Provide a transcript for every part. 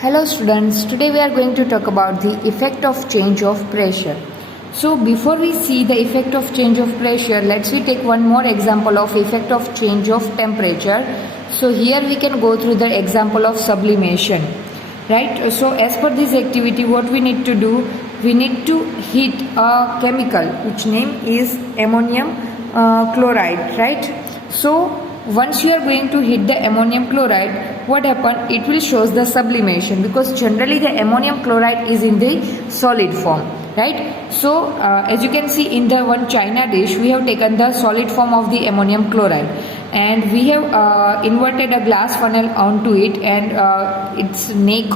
Hello students, today we are going to talk about the effect of change of pressure. So before we see the effect of change of pressure, let's we take one more example of effect of change of temperature. So here we can go through the example of sublimation, right? So as per this activity, what we need to do, we need to heat a chemical which name is ammonium chloride, right? So once you are going to hit the ammonium chloride, what happen? It will shows the sublimation, because generally the ammonium chloride is in the solid form, right? So as you can see in the one china dish, we have taken the solid form of the ammonium chloride and we have inverted a glass funnel onto it, and its neck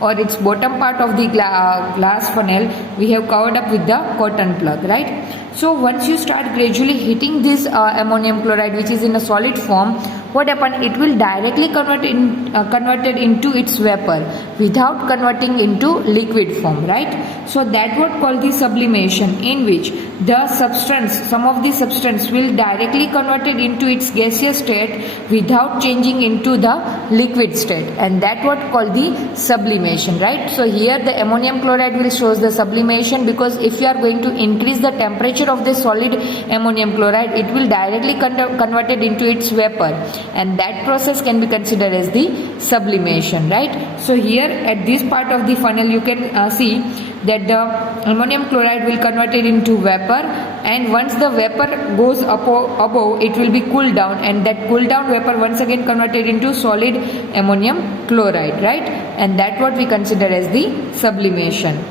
or its bottom part of the glass funnel we have covered up with the cotton plug, right? So once you start gradually heating this ammonium chloride, which is in a solid form, what happen? It will directly converted into its vapor without converting into liquid form, right? So that what called the sublimation, in which the substance, some of the substance will directly converted into its gaseous state without changing into the liquid state, and that what called the sublimation, right? So here the ammonium chloride will shows the sublimation, because if you are going to increase the temperature of the solid ammonium chloride, it will directly converted into its vapor, and that process can be considered as the sublimation, right? So here at this part of the funnel you can see that the ammonium chloride will convert it into vapor, and once the vapor goes above, it will be cooled down, and that cooled down vapor once again converted into solid ammonium chloride, right? And that what we consider as the sublimation.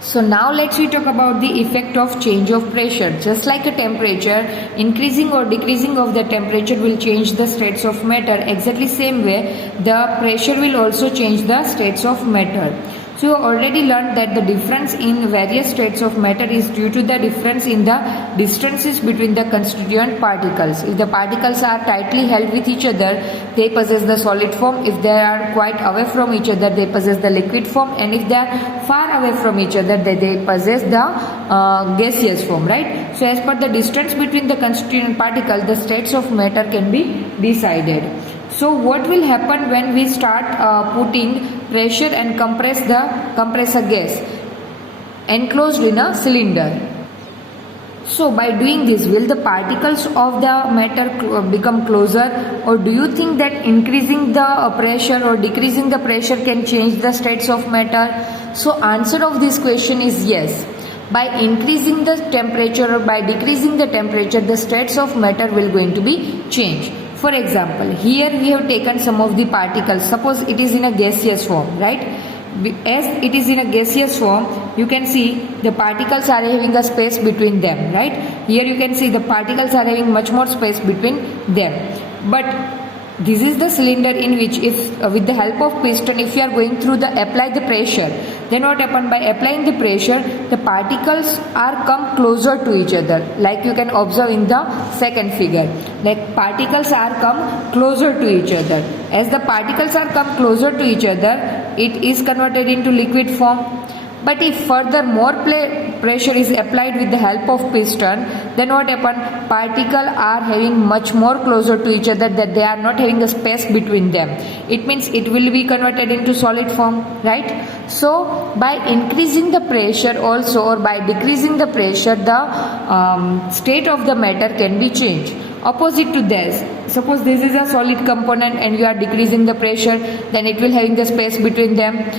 So now let's we talk about the effect of change of pressure. Just like a temperature, increasing or decreasing of the temperature will change the states of matter. Exactly same way, the pressure will also change the states of matter. So you already learned that the difference in various states of matter is due to the difference in the distances between the constituent particles. If the particles are tightly held with each other, they possess the solid form. If they are quite away from each other, they possess the liquid form. And if they are far away from each other, they possess the gaseous form, right? So as per the distance between the constituent particle, the states of matter can be decided. So what will happen when we start putting pressure and compress the compressor gas enclosed in a cylinder? So by doing this, will the particles of the matter become closer, or do you think that increasing the pressure or decreasing the pressure can change the states of matter? So answer of this question is yes. By increasing the temperature or by decreasing the temperature, the states of matter will going to be changed. For example, here we have taken some of the particles. Suppose it is in a gaseous form, right? As it is in a gaseous form, you can see the particles are having a space between them, right? Here you can see the particles are having much more space between them. But this is the cylinder in which, if with the help of piston, if you are going through the apply the pressure, then what happen? By applying the pressure, the particles are come closer to each other, like you can observe in the second figure. Like particles are come closer to each other. As the particles are come closer to each other, it is converted into liquid form. But if further more pressure is applied with the help of piston, then what happen? Particles are having much more closer to each other, that they are not having a space between them. It means it will be converted into solid form, right? So by increasing the pressure also, or by decreasing the pressure, the state of the matter can be changed. Opposite to this, suppose this is a solid component and you are decreasing the pressure, then it will having the space between them.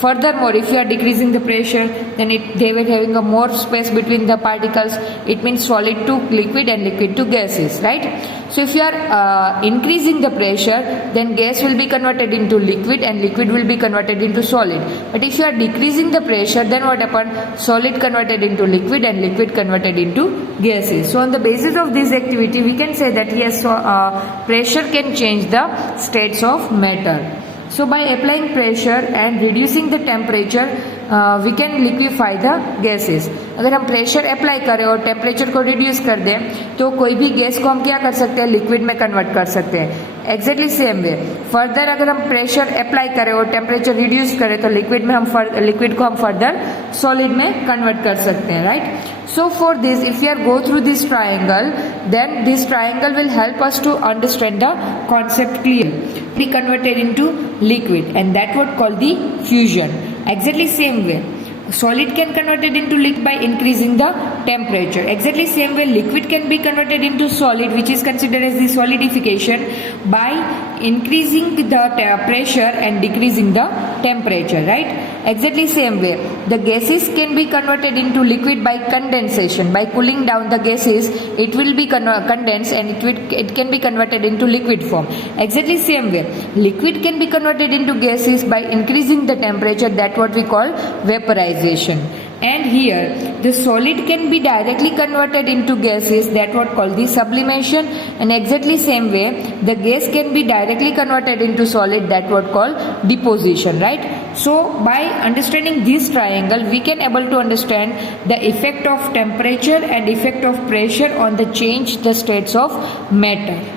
Furthermore, if you are decreasing the pressure, then they will having a more space between the particles. It means solid to liquid and liquid to gases, right? So if you are increasing the pressure, then gas will be converted into liquid and liquid will be converted into solid. But if you are decreasing the pressure, then what happen? Solid converted into liquid and liquid converted into gases. So on the basis of this activity, we can say that yes, pressure can change the states of matter. So by applying pressure and reducing the temperature, we can liquefy the gases. अगर हम pressure apply करें और temperature को reduce कर दें, तो कोई भी गैस को हम क्या कर सकते हैं? लिक्विड में कन्वर्ट कर सकते हैं. एग्जैक्टली सेम वे फर्दर अगर हम प्रेशर अप्लाई करें और टेम्परेचर रिड्यूस करें, तो लिक्विड को हम फर्दर सॉलिड में कन्वर्ट कर सकते हैं, right? So for this, if you go through this triangle, then this triangle will help us to understand the concept clearly. be converted into liquid, and that what called the fusion. Exactly same way, solid can converted into liquid by increasing the temperature. Exactly same way, liquid can be converted into solid, which is considered as the solidification, by increasing the pressure and decreasing the temperature, right? Exactly same way, the gases can be converted into liquid by condensation. By cooling down the gases, it will be condensed and it can be converted into liquid form. Exactly same way, liquid can be converted into gases by increasing the temperature, that what we call vaporization. And here the solid can be directly converted into gases, that what called the sublimation. And exactly same way, the gas can be directly converted into solid, that what called deposition, right? So by understanding this triangle, we can able to understand the effect of temperature and effect of pressure on the change the states of matter.